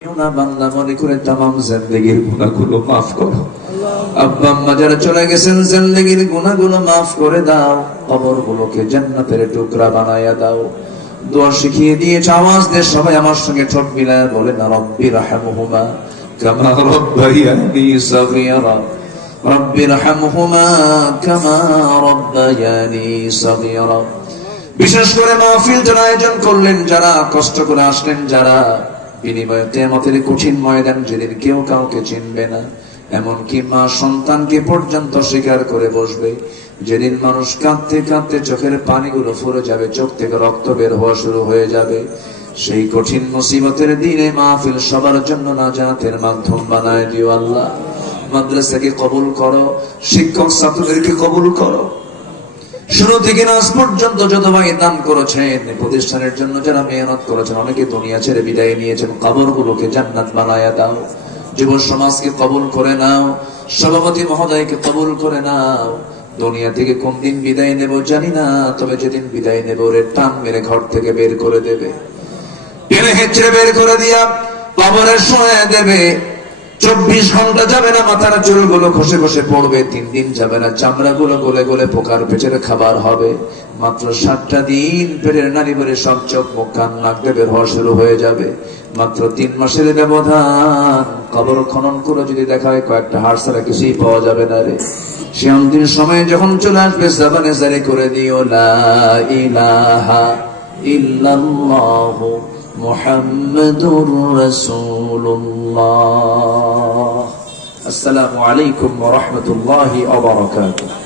বান্দা মনে করে তামাম জিন্দেগির গুনাহগুলো মাফ করো। আব্বা আম্মা যারা চলে গেছেন জিন্দেগির গুনাহগুলো মাফ করে দাও, কবরগুলোকে জান্নাতের টুকরা বানায়া দাও। দোয়া শিখিয়ে দিয়েছে, আওয়াজ দিয়ে সবাই আমার সঙ্গে ঠোঁট মিলায় বলে না, রব্বি রাহমহুমা কামা রব্বায়ানি সগীরা, রব্বি রাহমহুমা কামা রব্বায়ানি সগীরা। বিশেষ করে মাহফিল যারা আয়োজন করলেন, যারা কষ্ট করে আসলেন, যারা বিনিময়ে কিয়ামতের কঠিন ময়দান যেদিন কেউ কাউকে চিনবে না, এমনকি মা সন্তানকে পর্যন্ত স্বীকার করে বসবে, যেদিন মানুষ কাঁদতে কাঁদতে চোখের পানিগুলো ফুরে যাবে, চোখ থেকে রক্ত বের হওয়া শুরু হয়ে যাবে, সেই কঠিন মুসিবতের দিনে মাহফিল সবার জন্য নাজাতের মাধ্যম বানায় দিও আল্লাহ। মাদ্রাসাকে কবুল করো, শিক্ষক ছাত্রদেরকে কবুল করো, শুরু থেকে আজ পর্যন্ত যত ভাই দান করেছেন, প্রতিষ্ঠানের জন্য যারা মেহনত করেছেন, অনেকে দুনিয়া ছেড়ে বিদায় নিয়েছেন, কবরগুলোকে জান্নাত বানায়া দাও। যুব সমাজকে কবুল করে নাও, সভাপতি মহোদয়কে কবুল করে নাও। দুনিয়া থেকে কোন দিন বিদায় নেব জানি না, তবে যেদিন বিদায় নেব ওরে টান মেরে ঘর থেকে বের করে দেবে, টেনে হেঁচড়ে বের করে দিয়া কবরে শোয়া দেবে। 24 ঘন্টা যাবে না মাথার চুলগুলো খসে খসে পড়বে, 3 দিন যাবে না চামড়াগুলো গলে গলে পোকার পেটের খাবার হবে। মাত্র 7টা দিন পেটের নারী ভরে সব চোখ মুখ কান নাক বের হওয়া শুরু হয়ে যাবে। মাত্র 3 মাসের ব্যবধান। কবর খনন করে যদি দেখা হয় কয়েকটা হাড় ছাড়া কিছুই পাওয়া যাবে না রে। সে অন্তিম সময়ে যখন চলে আসবে, জবানে জারি করে দিও লা ইলাহা ইল্লাল্লাহু মুহাম্মাদুর রাসূলুল্লাহ। আসসালামু আলাইকুম ওয়া রাহমাতুল্লাহি ওয়া বারাকাতুহু।